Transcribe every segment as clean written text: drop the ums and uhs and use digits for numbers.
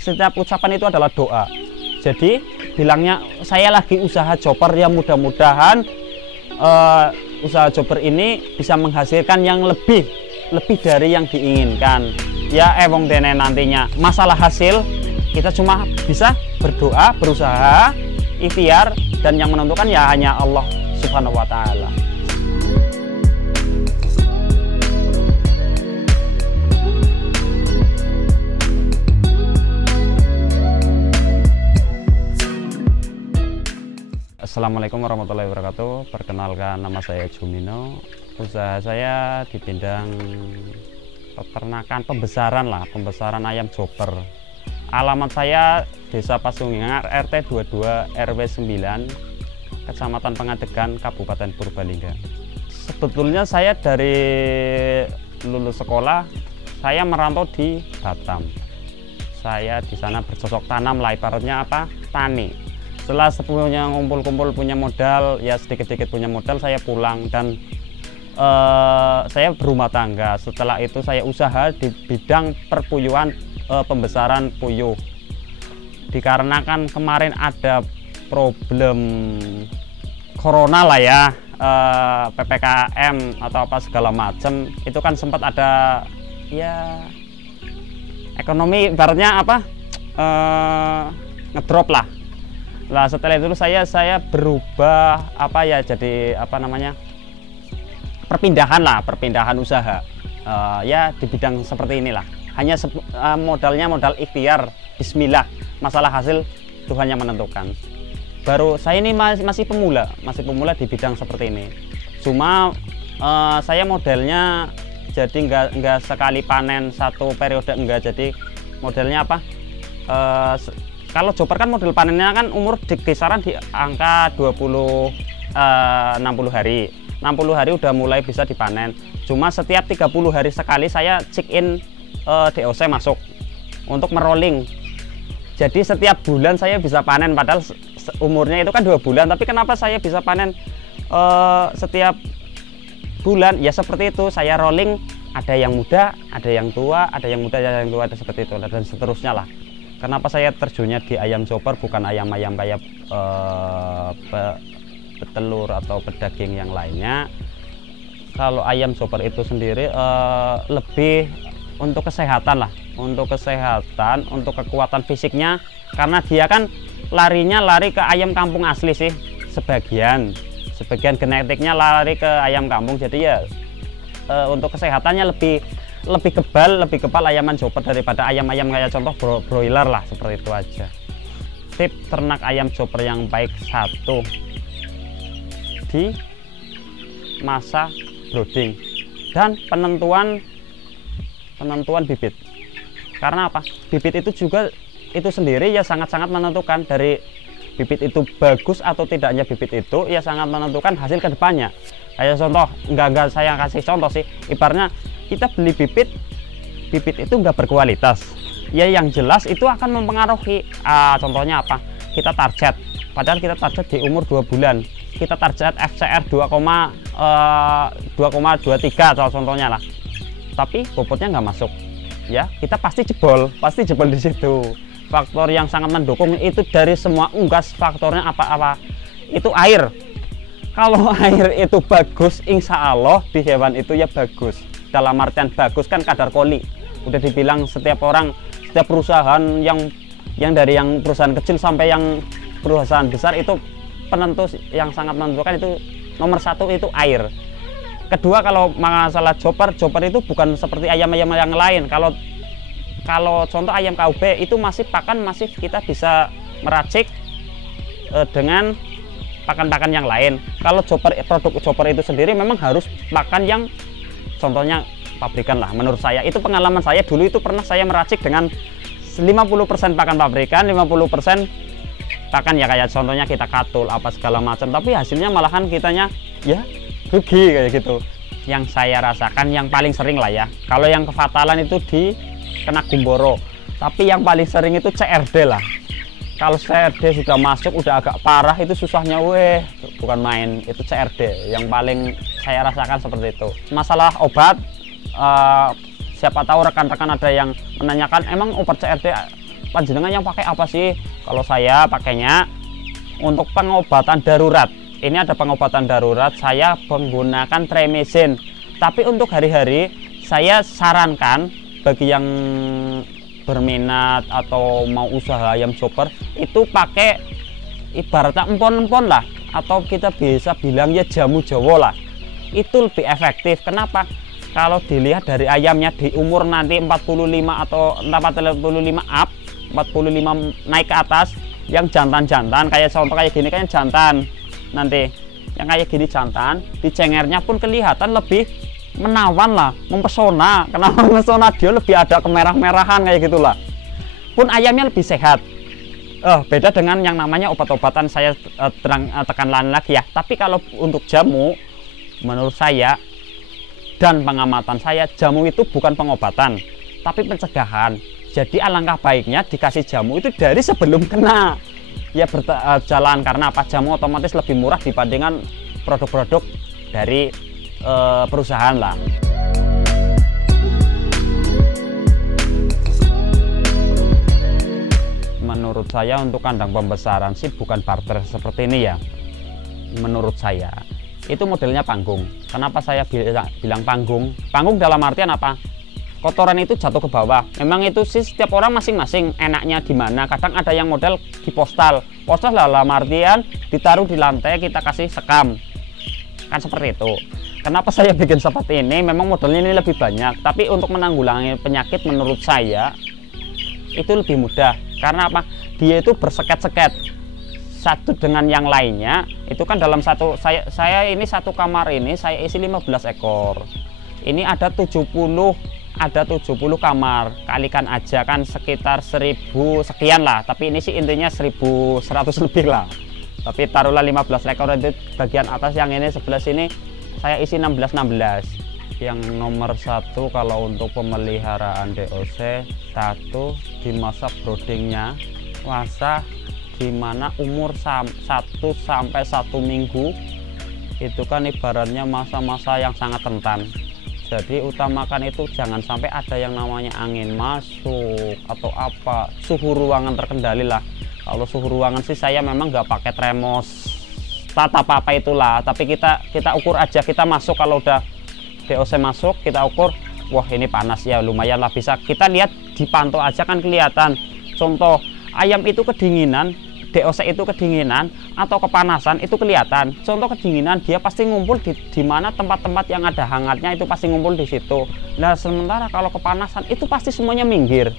setiap ucapan itu adalah doa. Jadi bilangnya saya lagi usaha chopper, ya mudah-mudahan usaha chopper ini bisa menghasilkan yang lebih dari yang diinginkan. Ya wong dene nantinya masalah hasil kita cuma bisa berdoa, berusaha, ikhtiar, dan yang menentukan ya hanya Allah Subhanahu wa Ta'ala. Assalamualaikum warahmatullahi wabarakatuh. Perkenalkan, nama saya Jumino. Usaha saya di bidang peternakan, pembesaran ayam chopper. Alamat saya Desa Pasungingar, RT 22 RW 9, Kecamatan Pengadegan, Kabupaten Purbalingga. Sebetulnya saya dari lulus sekolah, saya merantau di Batam. Saya di sana bercocok tanam lah, ibaratnya apa? Tani. Setelah sepunya ngumpul-kumpul punya modal, ya sedikit-sedikit punya modal, saya pulang dan saya berumah tangga. Setelah itu saya usaha di bidang perpuyuhan, pembesaran puyuh. Dikarenakan kemarin ada problem corona lah ya, PPKM atau apa segala macam, itu kan sempat ada ya ekonomi ibaratnya apa, ngedrop lah. Nah setelah itu saya berubah apa ya, jadi apa namanya, perpindahan usaha, ya di bidang seperti inilah. Hanya modalnya modal ikhtiar, bismillah, masalah hasil Tuhan yang menentukan. Baru saya ini masih pemula di bidang seperti ini. Cuma saya modelnya jadi nggak sekali panen satu periode, enggak. Jadi modelnya apa, kalau chopper kan model panennya kan umur di kisaran di angka 60 hari. 60 hari udah mulai bisa dipanen. Cuma setiap 30 hari sekali saya check in DOC masuk untuk merolling. Jadi setiap bulan saya bisa panen, padahal umurnya itu kan 2 bulan. Tapi kenapa saya bisa panen setiap bulan? Ya seperti itu, saya rolling, ada yang muda, ada yang tua, ada yang muda, ada yang tua, ada seperti itu, dan seterusnya lah. Kenapa saya terjunnya di ayam chopper, bukan ayam-ayam kayak petelur atau pedaging yang lainnya. Kalau ayam chopper itu sendiri lebih untuk kesehatan lah, untuk kekuatan fisiknya, karena dia kan lari ke ayam kampung asli sih, sebagian genetiknya lari ke ayam kampung. Jadi ya untuk kesehatannya lebih kebal ayaman chopper daripada ayam-ayam kayak contoh broiler lah, seperti itu aja. Tip ternak ayam chopper yang baik: 1, di masa brooding dan penentuan bibit. Karena apa? Bibit itu juga itu sendiri ya sangat-sangat menentukan, dari bibit itu bagus atau tidaknya bibit itu ya sangat menentukan hasil kedepannya. Kayak contoh, enggak saya kasih contoh sih, ibaratnya kita beli bibit itu enggak berkualitas, ya yang jelas itu akan mempengaruhi. Contohnya apa? Kita target, padahal kita target di umur 2 bulan, kita target FCR 2,23 contohnya lah, tapi bobotnya nggak masuk, ya kita pasti jebol di situ. Faktor yang sangat mendukung itu dari semua unggas, faktornya apa? Itu air. Kalau air itu bagus, insya Allah di hewan itu ya bagus. Dalam artian bagus kan kadar koli. Udah dibilang setiap orang, setiap perusahaan yang dari yang perusahaan kecil sampai yang perusahaan besar, itu penentu yang sangat menentukan itu nomor 1 itu air. Kedua, kalau masalah chopper itu bukan seperti ayam-ayam yang lain. Kalau contoh ayam KUB itu masih kita bisa meracik dengan pakan-pakan yang lain. Kalau produk chopper itu sendiri memang harus pakan yang contohnya pabrikan lah. Menurut saya, itu pengalaman saya dulu, itu pernah saya meracik dengan 50% pakan pabrikan, 50% pakan ya kayak contohnya kita katul apa segala macam, tapi hasilnya malahan kitanya ya rugi kayak gitu. Yang saya rasakan yang paling sering lah ya, kalau yang kefatalan itu di kena gumboro, tapi yang paling sering itu CRD lah. Kalau CRD sudah masuk udah agak parah, itu susahnya bukan main. Itu CRD yang paling saya rasakan seperti itu. Masalah obat, siapa tahu rekan-rekan ada yang menanyakan, emang obat CRD panjenengan yang pakai apa sih? Kalau saya pakainya untuk pengobatan darurat. Ini ada pengobatan darurat, saya menggunakan Tremezin. Tapi untuk hari-hari saya sarankan bagi yang berminat atau mau usaha ayam chopper itu pakai ibaratnya empon-empon lah, atau kita bisa bilang ya jamu Jawa lah. Itu lebih efektif. Kenapa? Kalau dilihat dari ayamnya di umur nanti 45 atau 45 up, 45 naik ke atas, yang jantan-jantan kayak contoh kayak gini kan jantan, nanti yang kayak gini jantan, di cengernya pun kelihatan lebih menawan lah, mempesona. Kenapa mempesona? Dia lebih ada kemerah-merahan kayak gitulah. Pun ayamnya lebih sehat. Beda dengan yang namanya obat-obatan, saya tekankan lagi ya. Tapi kalau untuk jamu, menurut saya dan pengamatan saya, jamu itu bukan pengobatan, tapi pencegahan. Jadi alangkah baiknya dikasih jamu itu dari sebelum kena ya berjalan, karena apa? Jamu otomatis lebih murah dibandingkan produk-produk dari perusahaan lah. Menurut saya untuk kandang pembesaran sih bukan barter seperti ini ya. Menurut saya itu modelnya panggung. Kenapa saya bilang panggung? Panggung dalam artian apa? Kotoran itu jatuh ke bawah. Memang itu sih setiap orang masing-masing enaknya di mana. Kadang ada yang model di postal. Postal dalam artian ditaruh di lantai, kita kasih sekam. Kan seperti itu. Kenapa saya bikin seperti ini? Memang modelnya ini lebih banyak. Tapi untuk menanggulangi penyakit menurut saya itu lebih mudah. Karena apa? Dia itu berseket-seket satu dengan yang lainnya. Itu kan dalam satu, saya ini satu kamar ini saya isi 15 ekor. Ini ada 70 kamar, kalikan aja kan sekitar 1000 sekian lah, tapi ini sih intinya 1100 lebih lah. Tapi taruhlah 15 ekor itu bagian atas, yang ini sebelah sini saya isi 16. Yang nomor satu kalau untuk pemeliharaan DOC, satu di masa broodingnya, masa dimana umur 1 sampai 1 minggu itu kan ibaratnya masa-masa yang sangat rentan. Jadi utamakan itu jangan sampai ada yang namanya angin masuk atau apa, suhu ruangan terkendali lah. Kalau suhu ruangan sih saya memang nggak pakai termostat apa itulah, tapi kita ukur aja, kita masuk kalau udah DOC masuk kita ukur, wah ini panas ya, lumayan lah, bisa kita lihat dipantau aja kan kelihatan. Contoh ayam itu kedinginan, DOC itu kedinginan atau kepanasan itu kelihatan. Contoh kedinginan dia pasti ngumpul di mana tempat-tempat yang ada hangatnya, itu pasti ngumpul di situ. Nah sementara kalau kepanasan itu pasti semuanya minggir.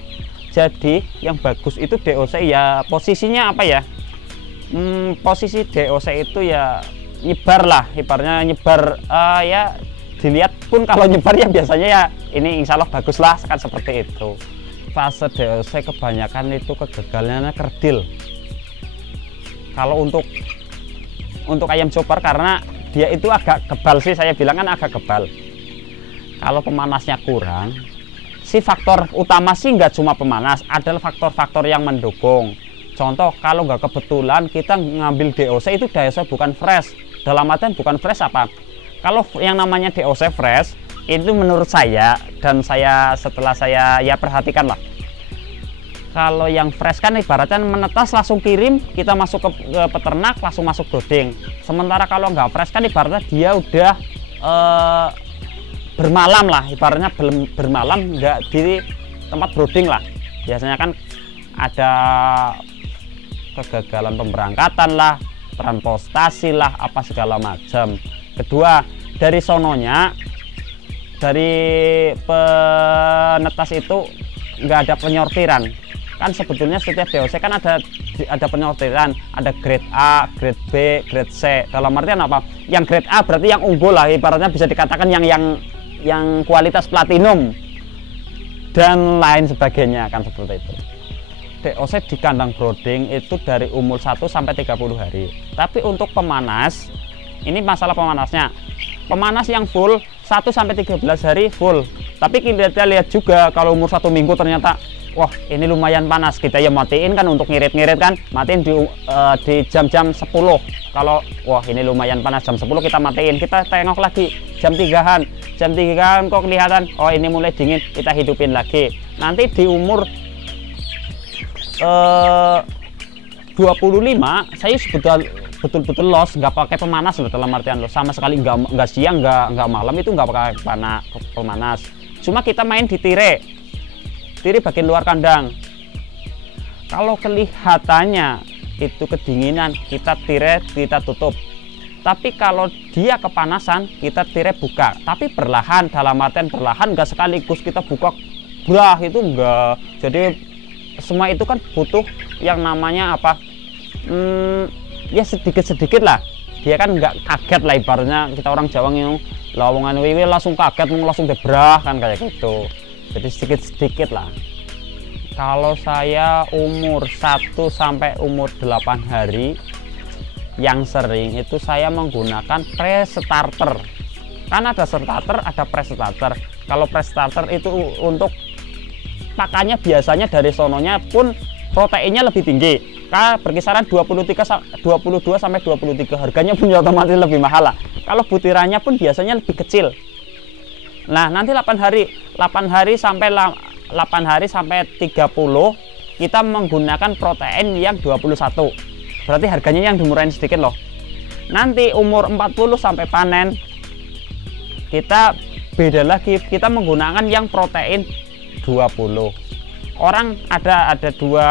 Jadi yang bagus itu DOC ya posisinya apa ya? Posisi DOC itu ya nyebar lah, ibaratnya nyebar ya dilihat pun kalau nyebar ya biasanya ya ini insya Allah bagus lah kan seperti itu. Fase DOC kebanyakan itu kegagalannya kerdil. Kalau untuk ayam chopper karena dia itu agak kebal sih, saya bilang kan agak kebal. Kalau pemanasnya kurang, si faktor utama sih nggak cuma pemanas, adalah faktor-faktor yang mendukung. Contoh kalau nggak kebetulan kita ngambil DOC itu DOC bukan fresh. Dalam artian bukan fresh apa? Kalau yang namanya DOC fresh itu menurut saya, dan saya setelah saya ya perhatikan lah. Kalau yang fresh kan ibaratnya menetas langsung kirim, kita masuk ke peternak langsung masuk brooding. Sementara kalau nggak fresh kan ibaratnya dia udah bermalam lah, ibaratnya bermalam nggak di tempat brooding lah. Biasanya kan ada kegagalan pemberangkatan lah, transportasi lah, apa segala macam. Kedua, dari sononya, dari penetas itu nggak ada penyortiran. Kan sebetulnya setiap DOC kan ada penyortiran, ada grade A, grade B, grade C. Dalam artian apa? Yang grade A berarti yang unggul lah, ibaratnya bisa dikatakan yang kualitas platinum dan lain sebagainya kan seperti itu. DOC di kandang brooding itu dari umur 1 sampai 30 hari. Tapi untuk pemanas, ini masalah pemanasnya. Pemanas yang full 1 sampai 13 hari full. Tapi kita lihat juga kalau umur 1 minggu ternyata wah ini lumayan panas, kita ya matiin kan untuk ngirit-ngirit kan, matiin di jam-jam 10. Kalau wah ini lumayan panas jam 10 kita matiin, kita tengok lagi jam 3-an kok kelihatan oh ini mulai dingin, kita hidupin lagi. Nanti di umur eh, 25 saya betul-betul los, nggak pakai pemanas loh, dalam artian loh sama sekali nggak siang nggak malam itu nggak pakai pemanas. Cuma kita main di tire bagian luar kandang. Kalau kelihatannya itu kedinginan, kita tire kita tutup. Tapi kalau dia kepanasan, kita tire buka, tapi perlahan, dalam artian perlahan, nggak sekaligus kita buka brah, itu enggak. Jadi semua itu kan butuh yang namanya apa, ya sedikit-sedikit lah. Dia kan nggak kaget lah, ibaratnya kita orang Jawa yang lawongan wiwi langsung kaget, langsung debrah kan kayak gitu. Jadi sedikit-sedikit lah. Kalau saya umur 1 sampai umur 8 hari yang sering itu saya menggunakan pre-starter. Kan ada starter, ada pre-starter. Kalau pre-starter itu untuk pakannya biasanya dari sononya pun proteinnya lebih tinggi, berkisaran 22 sampai 23, harganya pun otomatis lebih mahal lah. Kalau butirannya pun biasanya lebih kecil. Nah, nanti 8 hari sampai 30 kita menggunakan protein yang 21. Berarti harganya yang dimurahin sedikit loh. Nanti umur 40 sampai panen kita beda lagi, kita menggunakan yang protein 20. Orang ada dua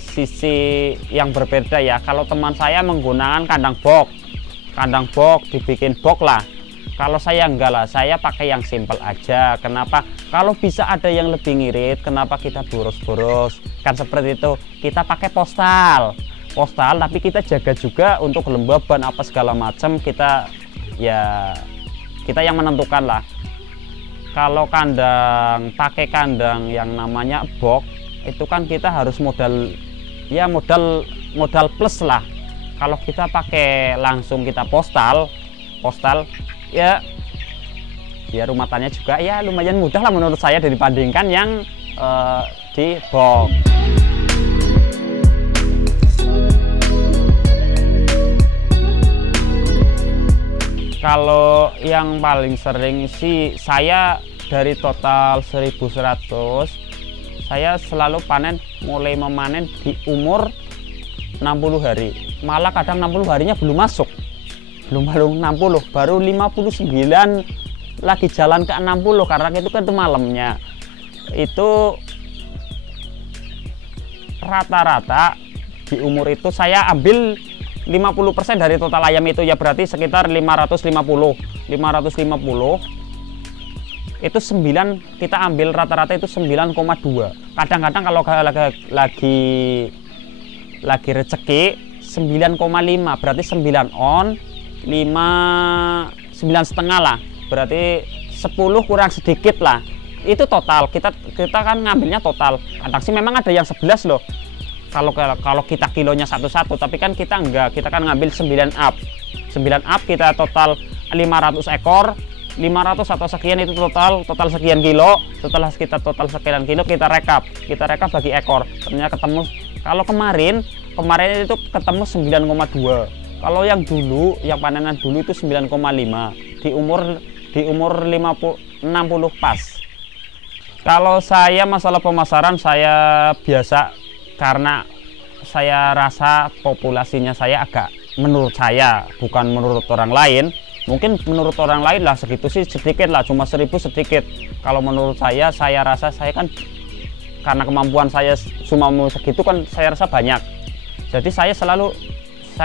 sisi yang berbeda ya. Kalau teman saya menggunakan kandang box dibikin box lah. Kalau saya enggak lah, saya pakai yang simple aja. Kenapa? Kalau bisa ada yang lebih ngirit, kenapa kita boros-boros? Kan seperti itu. Kita pakai postal, tapi kita jaga juga untuk kelembaban apa segala macam. Kita yang menentukan lah. Kalau pakai kandang yang namanya box, itu kan kita harus modal plus lah. Kalau kita pakai langsung kita postal ya rumah tanya juga ya lumayan mudah lah menurut saya dibandingkan yang di box. Kalau yang paling sering sih saya dari total 1100 saya selalu mulai memanen di umur 60 hari. Malah kadang 60 harinya belum masuk. Belum 60, baru 59 lagi jalan ke 60 karena itu kan malamnya. Itu rata-rata di umur itu saya ambil 50% dari total ayam itu, ya berarti sekitar 550. Itu 9 kita ambil rata-rata itu 9,2. Kadang-kadang kalau lagi rezeki 9,5, berarti 9 on 9,5 lah, berarti 10 kurang sedikit lah. Itu total kita kan ngambilnya total. Kadang sih memang ada yang 11 loh. Kalau kita kilonya satu-satu, tapi kan kita enggak, kita kan ngambil 9 up kita total 500 ekor, 500 atau sekian itu total sekian kilo. Setelah kita total sekian kilo kita rekap bagi ekor, ternyata ketemu, kalau kemarin itu ketemu 9,2. Kalau yang panenan dulu itu 9,5 di umur 60 pas. Kalau saya masalah pemasaran saya biasa, karena saya rasa populasinya saya agak, menurut saya, bukan menurut orang lain. Mungkin menurut orang lain lah segitu sih sedikit lah, cuma 1000 sedikit. Kalau menurut saya rasa saya kan karena kemampuan saya cuma mau segitu kan, saya rasa banyak. Jadi saya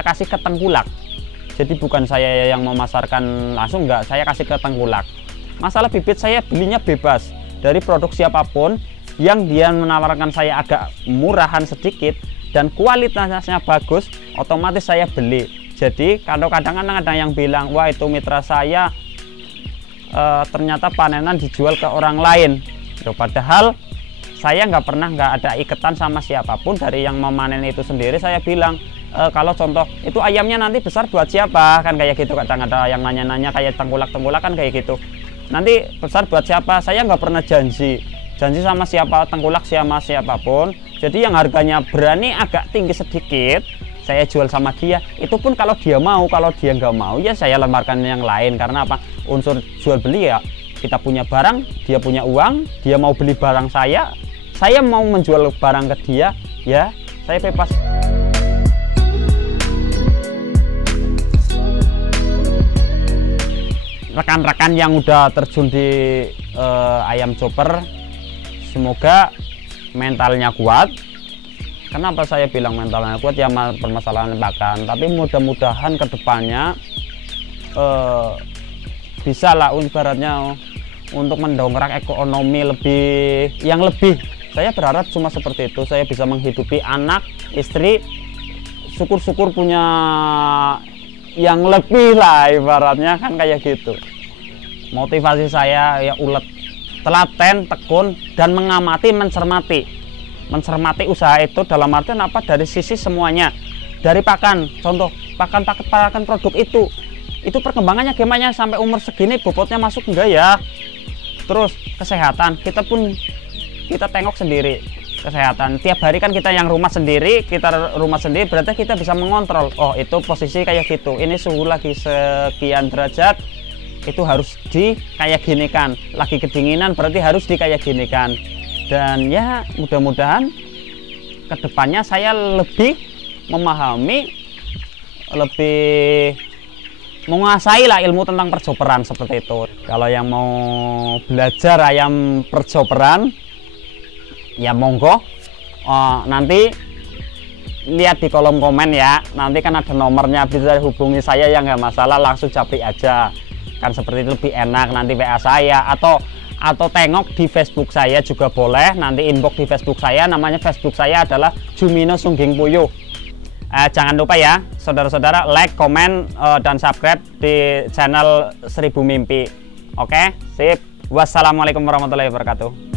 kasih ke tengkulak. Jadi bukan saya yang memasarkan langsung, enggak, saya kasih ke tengkulak. Masalah bibit saya belinya bebas dari produk siapapun yang dia menawarkan saya agak murahan sedikit dan kualitasnya bagus, otomatis saya beli. Jadi kadang-kadang ada yang bilang, wah itu mitra saya ternyata panenan dijual ke orang lain. Padahal saya nggak ada ikatan sama siapapun. Dari yang memanen itu sendiri saya bilang, kalau contoh itu ayamnya nanti besar buat siapa, kan kayak gitu. Kadang ada yang nanya-nanya kayak tengkulak kan kayak gitu, nanti besar buat siapa. Saya nggak pernah janji sama siapa tengkulak, sama siapapun. Jadi yang harganya berani agak tinggi sedikit saya jual sama dia. Itu pun kalau dia mau. Kalau dia nggak mau ya saya lemparkan yang lain. Karena apa, unsur jual beli ya, kita punya barang, dia punya uang, dia mau beli barang saya saya mau menjual barang ke dia, ya saya bebas. Rekan-rekan yang udah terjun di ayam chopper, semoga mentalnya kuat. Kenapa saya bilang mentalnya kuat? Ya permasalahan pakan, tapi mudah-mudahan kedepannya bisa lah ibaratnya untuk mendongkrak ekonomi lebih saya berharap cuma seperti itu. Saya bisa menghidupi anak, istri, syukur-syukur punya yang lebih lah, ibaratnya kan kayak gitu. Motivasi saya ya ulet, telaten, tekun, dan mengamati, mencermati usaha itu dalam artian apa, dari sisi semuanya, dari pakan, contoh pakan produk itu perkembangannya gimana sampai umur segini, bobotnya masuk enggak ya. Terus kesehatan kita tengok sendiri, kesehatan tiap hari kan kita rumah sendiri berarti kita bisa mengontrol, oh itu posisi kayak gitu, ini suhu lagi sekian derajat, itu harus kayak ginikan, lagi kedinginan berarti harus kayak ginikan. Dan ya mudah-mudahan kedepannya saya lebih memahami, lebih menguasai lah ilmu tentang percoperan seperti itu. Kalau yang mau belajar ayam percoperan ya monggo, nanti lihat di kolom komen ya, nanti kan ada nomornya, bisa hubungi saya, yang nggak masalah langsung japri aja kan, seperti itu lebih enak. Nanti WA saya atau tengok di Facebook saya juga boleh, nanti inbox di Facebook saya, namanya Facebook saya adalah Jumino Sungging Puyuh. Jangan lupa ya saudara-saudara, like, komen, dan subscribe di channel 1000 Mimpi. Oke, sip. Wassalamualaikum warahmatullahi wabarakatuh.